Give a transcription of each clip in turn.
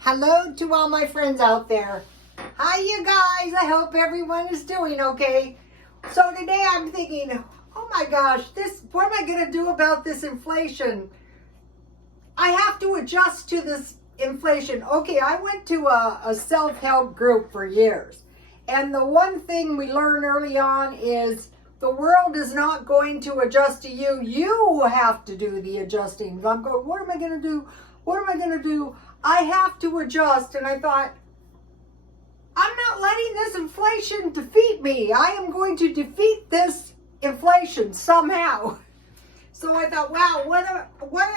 Hello to all my friends out there. Hi, you guys. I hope everyone is doing okay. So today I'm thinking, oh my gosh, what am I going to do about this inflation? I have to adjust to this inflation. Okay, I went to a self-help group for years. And the one thing we learned early on is the world is not going to adjust to you. You have to do the adjusting. I'm going, what am I going to do? What am I going to do? I have to adjust. And I thought, I'm not letting this inflation defeat me. I am going to defeat this inflation somehow. So I thought, wow, what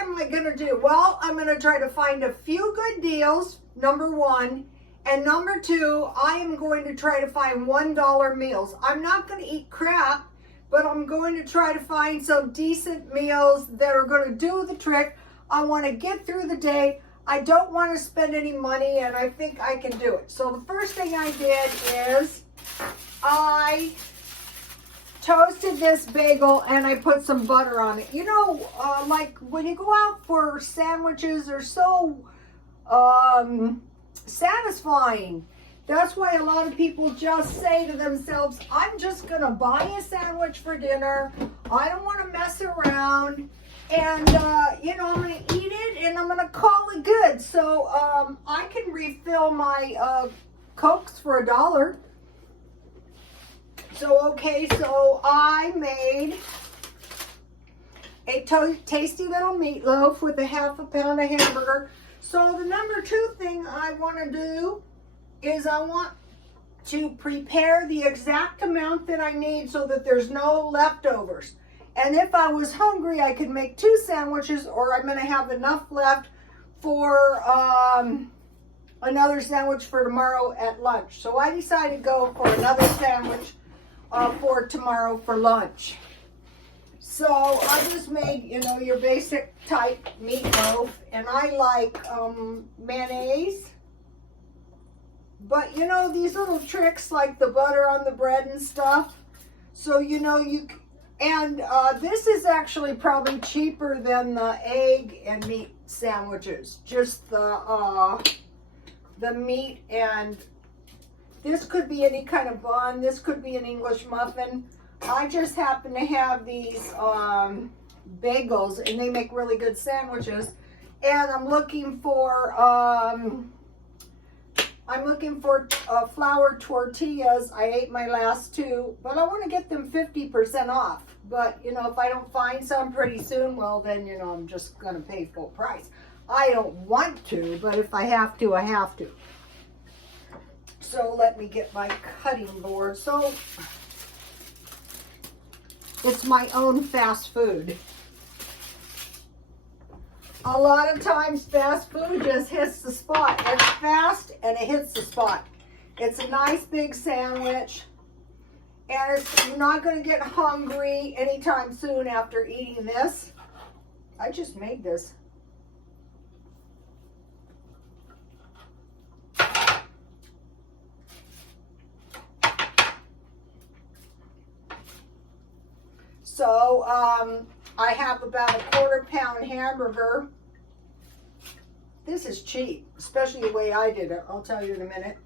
am I going to do? Well, I'm going to try to find a few good deals, number one. And number two, I am going to try to find $1 meals. I'm not going to eat crap, but I'm going to try to find some decent meals that are going to do the trick. I want to get through the day. I don't want to spend any money, and I think I can do it. So the first thing I did is I toasted this bagel and I put some butter on it. You know, like when you go out for sandwiches, they're so satisfying. That's why a lot of people just say to themselves, I'm just going to buy a sandwich for dinner. I don't want to mess around. And, you know, I'm going to eat it and I'm going to call it good. So I can refill my Cokes for $1. So, okay, so I made a tasty little meatloaf with a half a pound of hamburger. So the number two thing I want to do is I want to prepare the exact amount that I need so that there's no leftovers. And if I was hungry, I could make 2 sandwiches, or I'm going to have enough left for another sandwich for tomorrow at lunch. So I decided to go for another sandwich for tomorrow for lunch. So I just made, you know, your basic type meatloaf, and I like mayonnaise. But you know, these little tricks like the butter on the bread and stuff. So you know, this is actually probably cheaper than the egg and meat sandwiches. Just the meat, and this could be any kind of bun. This could be an English muffin. I just happen to have these bagels, and they make really good sandwiches. And I'm looking for flour tortillas. I ate my last 2, but I want to get them 50% off. But you know, if I don't find some pretty soon, well then, you know, I'm just going to pay full price. I don't want to, but if I have to, I have to. So let me get my cutting board. So it's my own fast food. A lot of times fast food just hits the spot. It's fast and it hits the spot. It's a nice big sandwich, and you're not going to get hungry anytime soon after eating this. I just made this. So I have about a 1/4 pound hamburger. This is cheap, especially the way I did it. I'll tell you in a minute.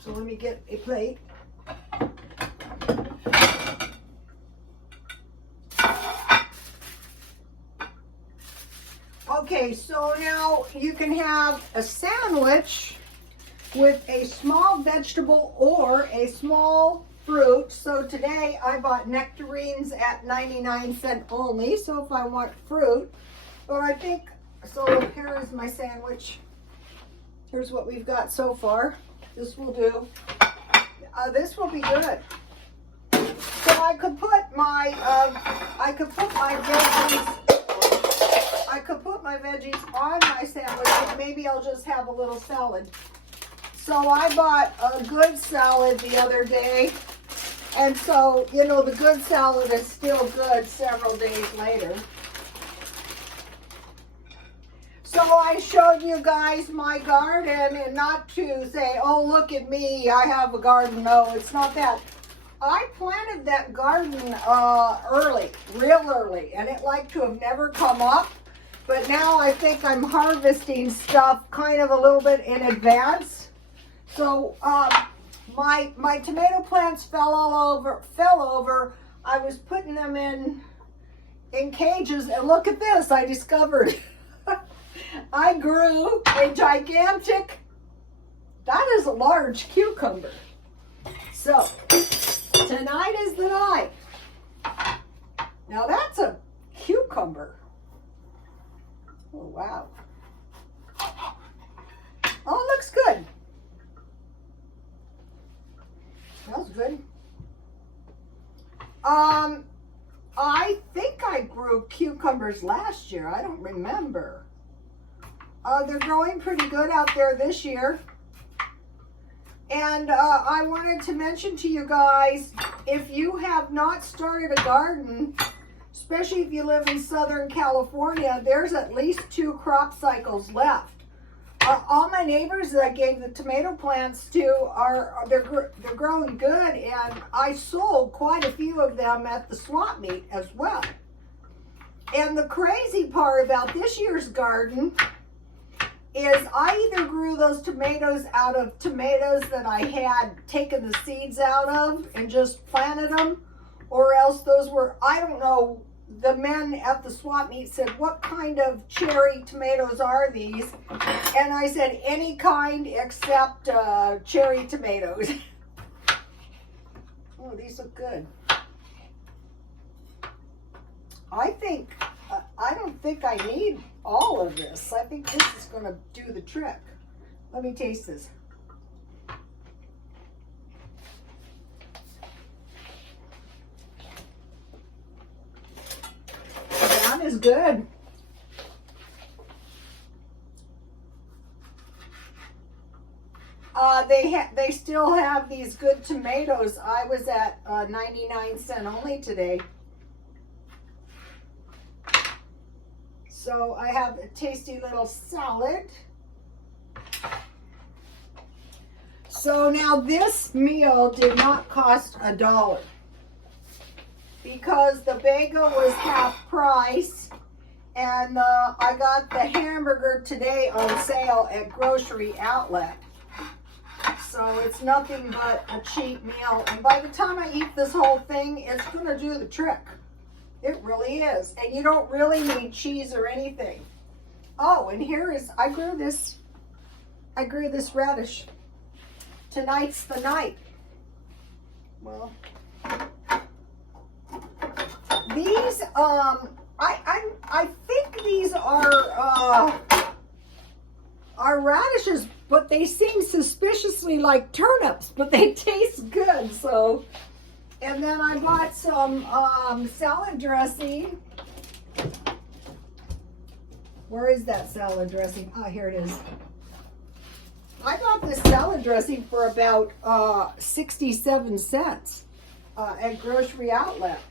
So let me get a plate. Okay, so now you can have a sandwich with a small vegetable or a small fruit. So today I bought nectarines at 99¢ only. So if I want fruit, but I think, so here is my sandwich. Here's what we've got so far. This will do. This will be good. So I could put my veggies on my sandwich, and maybe I'll just have a little salad. So I bought a good salad the other day. And so, you know, the good salad is still good several days later. So I showed you guys my garden, and not to say, oh, look at me, I have a garden. No, it's not that. I planted that garden early, real early, and it like to have never come up. But now I think I'm harvesting stuff kind of a little bit in advance. So my tomato plants fell over. I was putting them in cages, and look at this, I discovered. I grew a gigantic, that is a large cucumber. So tonight is the night. Now that's a cucumber. Oh, wow. Oh, it looks good. Smells good. I think I grew cucumbers last year. I don't remember. They're growing pretty good out there this year. And I wanted to mention to you guys, if you have not started a garden, especially if you live in Southern California, there's at least 2 crop cycles left. All my neighbors that I gave the tomato plants to they're growing good, and I sold quite a few of them at the swap meet as well. And the crazy part about this year's garden is I either grew those tomatoes out of tomatoes that I had taken the seeds out of and just planted them, or else those were, I don't know, the men at the swap meet said, what kind of cherry tomatoes are these? And I said, any kind except cherry tomatoes. Oh, these look good. I don't think I need all of this. I think this is going to do the trick. Let me taste this. That is good. They still have these good tomatoes. I was at 99¢ only today. So I have a tasty little salad. So now this meal did not cost $1 because the bagel was half price, and I got the hamburger today on sale at Grocery Outlet. So it's nothing but a cheap meal, and by the time I eat this whole thing, it's going to do the trick. It really is. And you don't really need cheese or anything. Oh, and here is, I grew this radish. Tonight's the night. Well, these, I think these are radishes, but they seem suspiciously like turnips, but they taste good, so. And then I bought some salad dressing. Where is that salad dressing? Oh, here it is. I bought this salad dressing for about 67 cents at Grocery Outlet.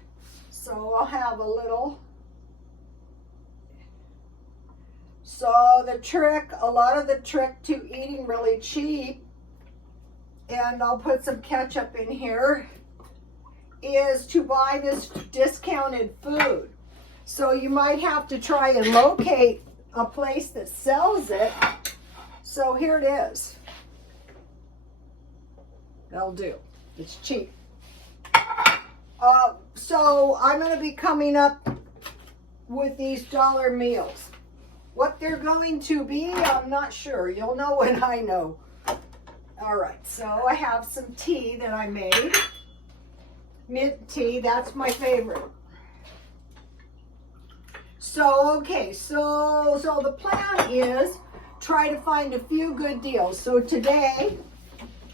So I'll have a little. So a lot of the trick to eating really cheap, and I'll put some ketchup in here, is to buy this discounted food. So you might have to try and locate a place that sells it. So here it is. That'll do. It's cheap. So I'm going to be coming up with these dollar meals. What they're going to be, I'm not sure. You'll know when I know. All right, so I have some tea that I made. Mint tea, that's my favorite. So, okay, so the plan is try to find a few good deals. So today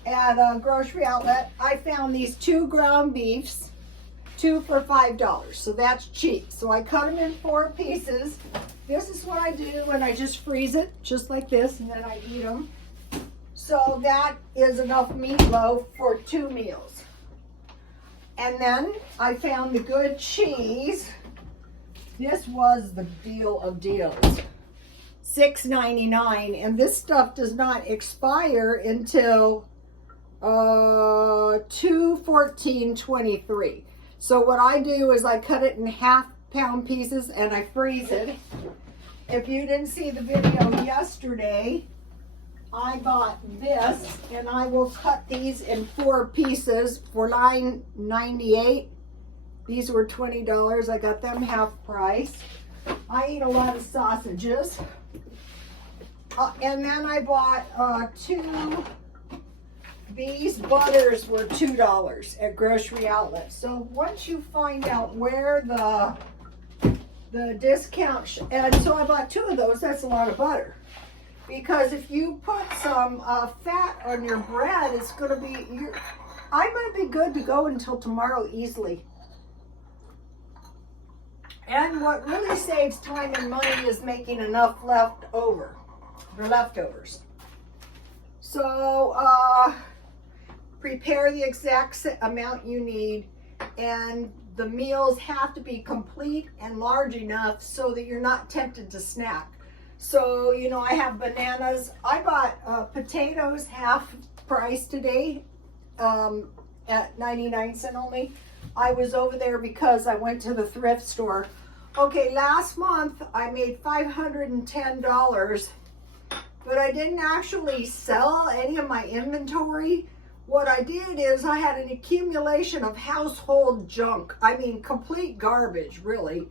at a Grocery Outlet, I found these 2 ground beefs, 2 for $5. So that's cheap. So I cut them in 4 pieces. This is what I do, and I just freeze it just like this, and then I eat them. So that is enough meatloaf for 2 meals. And then I found the good cheese. This was the deal of deals. $6.99, and this stuff does not expire until 2/14/23. So what I do is I cut it in half-pound pieces and I freeze it. if you didn't see the video yesterday, I bought this, and I will cut these in 4 pieces for $9.98. These were $20. I got them half price. I eat a lot of sausages. And then I bought 2. These butters were $2 at Grocery Outlet. So once you find out where the discount, and so I bought 2 of those. That's a lot of butter. Because if you put some fat on your bread, it's going to be, I'm going to be good to go until tomorrow easily. And what really saves time and money is making enough leftovers. So prepare the exact amount you need, and the meals have to be complete and large enough so that you're not tempted to snack. So, you know, I have bananas. I bought potatoes half price today at 99 cents only. I was over there because I went to the thrift store. Okay, last month I made $510, but I didn't actually sell any of my inventory. What I did is I had an accumulation of household junk. I mean, complete garbage, really.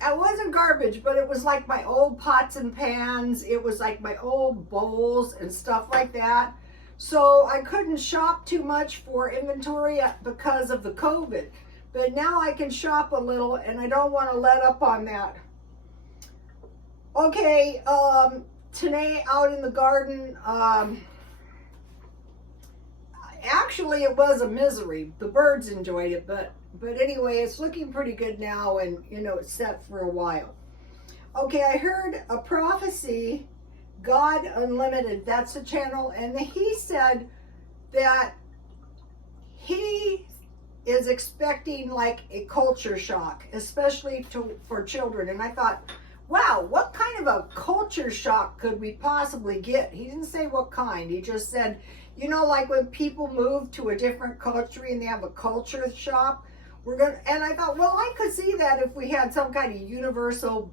It wasn't garbage, but it was like my old pots and pans. It was like my old bowls and stuff like that. So I couldn't shop too much for inventory because of the COVID. But now I can shop a little, and I don't want to let up on that. Okay, today out in the garden, actually it was a misery. The birds enjoyed it, but anyway, it's looking pretty good now, and you know, it's set for a while. Okay, I heard a prophecy, God Unlimited, that's the channel, and he said that he is expecting like a culture shock, especially for children. And I thought, wow, what kind of a culture shock could we possibly get? He didn't say what kind. He just said, you know, like when people move to a different country and they have a culture shock, and I thought, well, I could see that if we had some kind of universal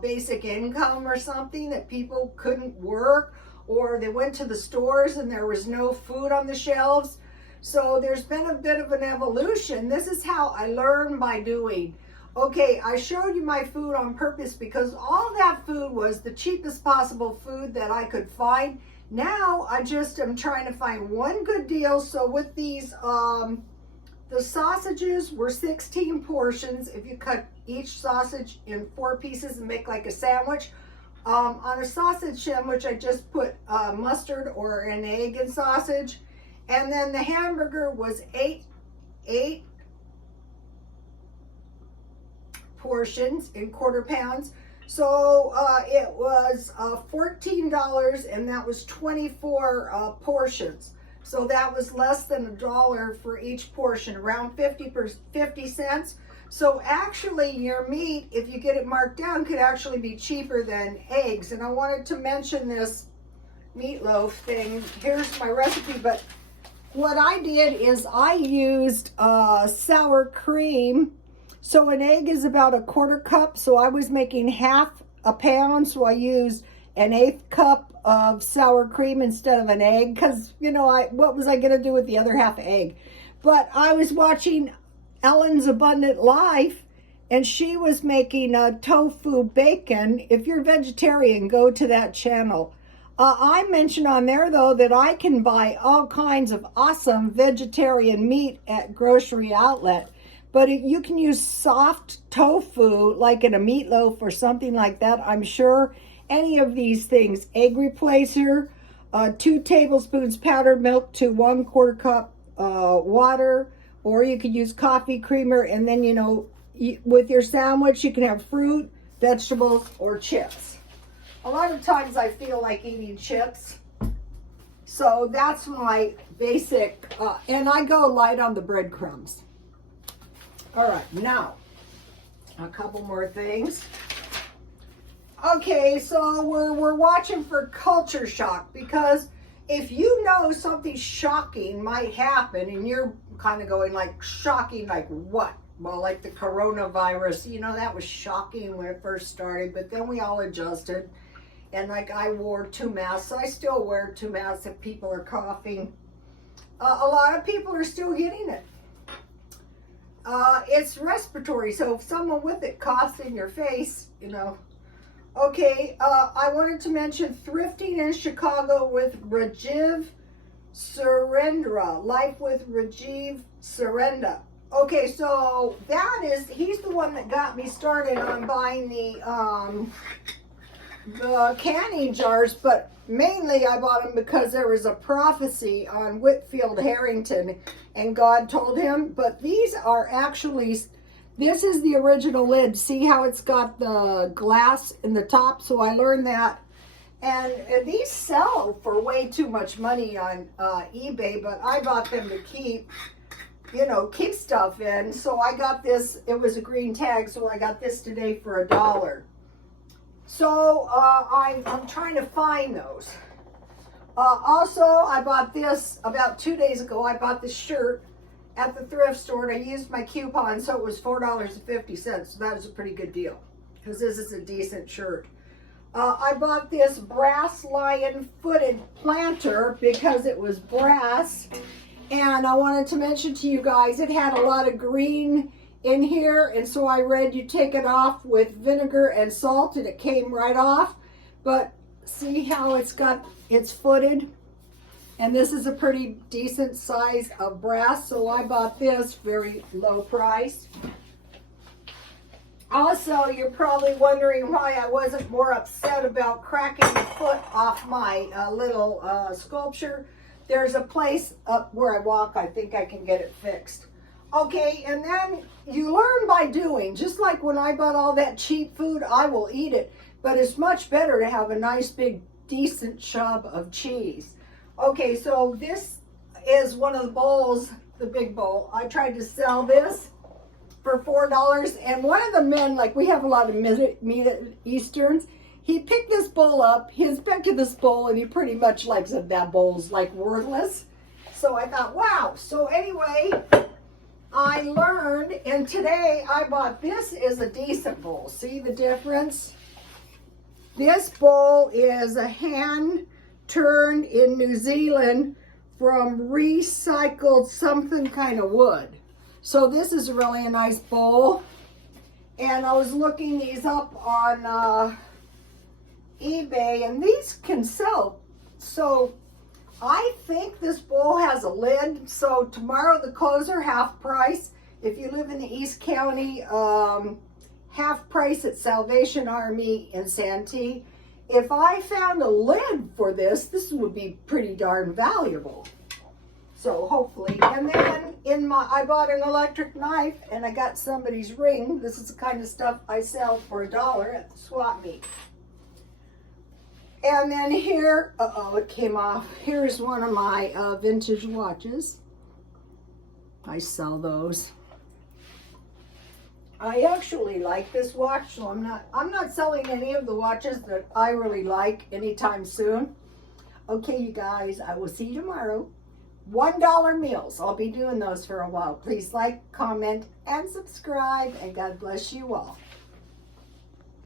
basic income or something, that people couldn't work, or they went to the stores and there was no food on the shelves. So there's been a bit of an evolution. This is how I learn by doing. Okay, I showed you my food on purpose because all that food was the cheapest possible food that I could find. Now I just am trying to find one good deal. So with these, the sausages were 16 portions. If you cut each sausage in 4 pieces and make like a sandwich. On a sausage sandwich, I just put mustard or an egg and sausage. And then the hamburger was 8 portions in quarter pounds. So it was $14, and that was 24 portions. So that was less than $1 for each portion, around 50 cents. So actually your meat, if you get it marked down, could actually be cheaper than eggs. And I wanted to mention this meatloaf thing. Here's my recipe, but what I did is I used sour cream. So an egg is about a 1/4 cup. So I was making half a pound. So I used an 1/8 cup of sour cream instead of an egg. Because, you know, what was I going to do with the other half egg? But I was watching Ellen's Abundant Life, and she was making tofu bacon. If you're vegetarian, go to that channel. I mentioned on there, though, that I can buy all kinds of awesome vegetarian meat at Grocery Outlet. But you can use soft tofu, like in a meatloaf or something like that, I'm sure. Any of these things. Egg replacer, 2 tablespoons powdered milk to 1/4 cup water. Or you could use coffee creamer. And then, you know, with your sandwich, you can have fruit, vegetables, or chips. A lot of times I feel like eating chips. So that's my basic, and I go light on the breadcrumbs. All right, now, a couple more things. Okay, so we're watching for culture shock, because if you know something shocking might happen and you're kind of going like, shocking, like what? well, like the coronavirus, you know, that was shocking when it first started, but then we all adjusted. And like I wore 2 masks. I still wear 2 masks if people are coughing. A lot of people are still getting it. It's respiratory, so if someone with it coughs in your face, you know. Okay, I wanted to mention thrifting in Chicago with Rajiv Surendra. Life with Rajiv Surendra. Okay, so that is, he's the one that got me started on buying the canning jars, but mainly I bought them because there was a prophecy on Whitfield Harrington and God told him. But these are actually, this is the original lid. See how it's got the glass in the top? So I learned that. And these sell for way too much money on eBay, but I bought them to keep, you know, keep stuff in. So I got this, it was a green tag, so I got this today for $1. So I'm trying to find those. Also, I bought this about 2 days ago. I bought this shirt at the thrift store and I used my coupon, so it was $4.50. So that was a pretty good deal because this is a decent shirt. I bought this brass lion footed planter because it was brass. And I wanted to mention to you guys, it had a lot of green in here, and so I read you take it off with vinegar and salt and it came right off. But see how it's footed, and this is a pretty decent size of brass, so I bought this very low price. Also, you're probably wondering why I wasn't more upset about cracking the foot off my little sculpture. There's a place up where I walk, I think I can get it fixed. Okay, and then you learn by doing. Just like when I bought all that cheap food, I will eat it. But it's much better to have a nice big decent chub of cheese. Okay, so this is one of the bowls, the big bowl. I tried to sell this for $4, and one of the men, like we have a lot of Middle Easterns, he picked this bowl up, he inspected this bowl, and he pretty much like said that bowl's like worthless. So I thought, wow. So anyway, I learned, and today I bought this is a decent bowl. See the difference? This bowl is a hand turned in New Zealand from recycled something kind of wood. So this is really a nice bowl. And I was looking these up on eBay, and these can sell. So I think this bowl has a lid. So tomorrow the clothes are half price. If you live in the East County, half price at Salvation Army in Santee. If I found a lid for this, this would be pretty darn valuable. So hopefully, and then I bought an electric knife and I got somebody's ring. This is the kind of stuff I sell for $1 at the swap meet. And then here, it came off. Here's one of my vintage watches. I sell those. I actually like this watch, so I'm not selling any of the watches that I really like anytime soon. Okay, you guys, I will see you tomorrow. $1 meals. I'll be doing those for a while. Please like, comment, and subscribe, and God bless you all.